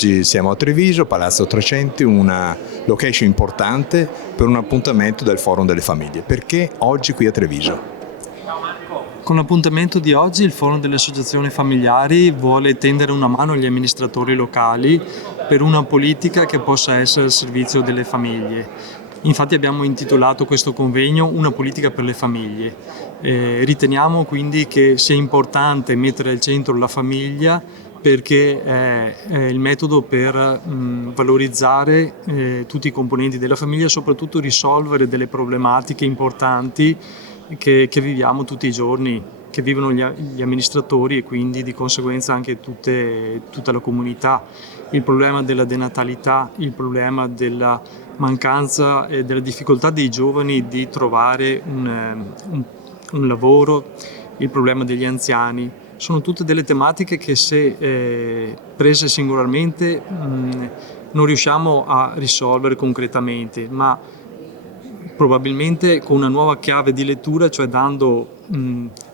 Oggi siamo a Treviso, Palazzo Trecenti, una location importante per un appuntamento del Forum delle Famiglie. Perché oggi qui a Treviso? Con l'appuntamento di oggi il Forum delle Associazioni Familiari vuole tendere una mano agli amministratori locali per una politica che possa essere al servizio delle famiglie. Infatti abbiamo intitolato questo convegno Una politica per le famiglie. Riteniamo quindi che sia importante mettere al centro la famiglia perché è il metodo per valorizzare tutti i componenti della famiglia e soprattutto risolvere delle problematiche importanti che viviamo tutti i giorni, che vivono gli amministratori e quindi di conseguenza anche tutta la comunità. Il problema della denatalità, il problema della mancanza e della difficoltà dei giovani di trovare un lavoro, il problema degli anziani, sono tutte delle tematiche che se prese singolarmente non riusciamo a risolvere concretamente, ma probabilmente con una nuova chiave di lettura, cioè dando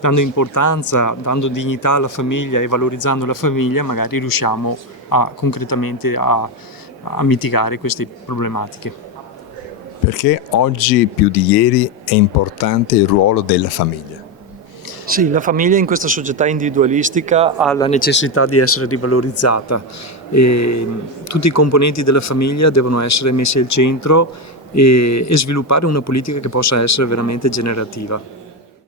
importanza, dando dignità alla famiglia e valorizzando la famiglia, magari riusciamo concretamente a mitigare queste problematiche. Perché oggi più di ieri è importante il ruolo della famiglia? Sì, la famiglia in questa società individualistica ha la necessità di essere rivalorizzata e tutti i componenti della famiglia devono essere messi al centro e sviluppare una politica che possa essere veramente generativa.